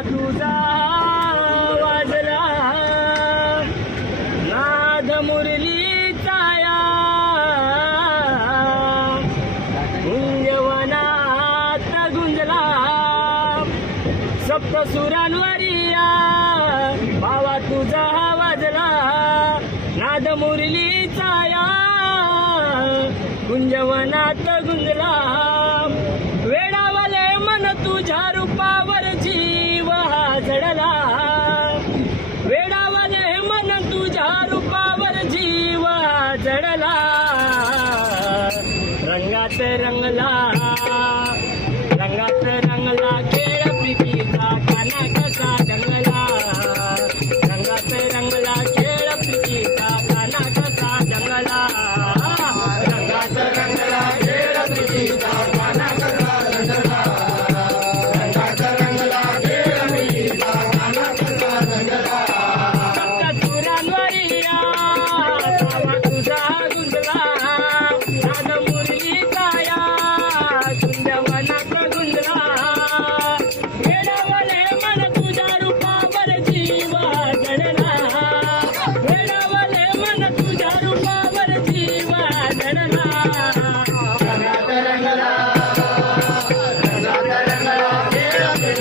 तुझा वाजला. नाद मुरली चाया गुंजवनात गुंजला. सप्त सुरांवरिया भावा तुझा वाजला. नाद मुरली चाया गुंजवनात गुंजला. rangla up, baby.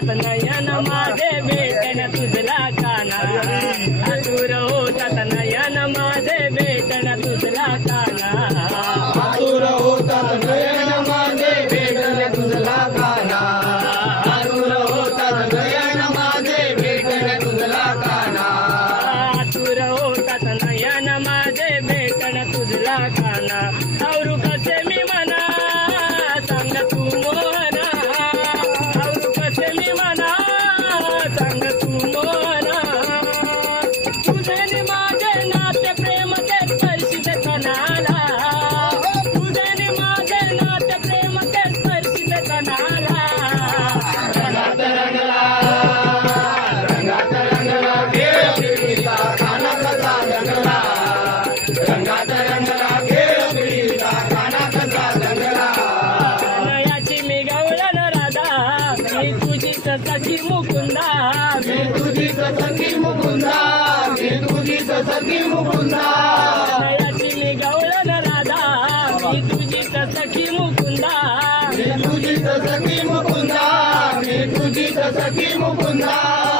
तुझ्याच नयन माझे भेटण तुझला काना. आतुर होतात नयन माझे भेटण तुझला काना. आतुर होतात नयन माझे भेटण तुझला काना. आतुर होतात नयन माझे भेटण तुझला काना. आतुर होतात नयन माझे भेटण तुझला काना. औरू कसे मी म्हणा सांग तू सखी मुकुंदा लक्ष्मी गौरन राधा मी तुझी तर सखी मुकुंदा मी तुझी तर सखी मुकुंदा मी तुझी तर सखी मुकुंदा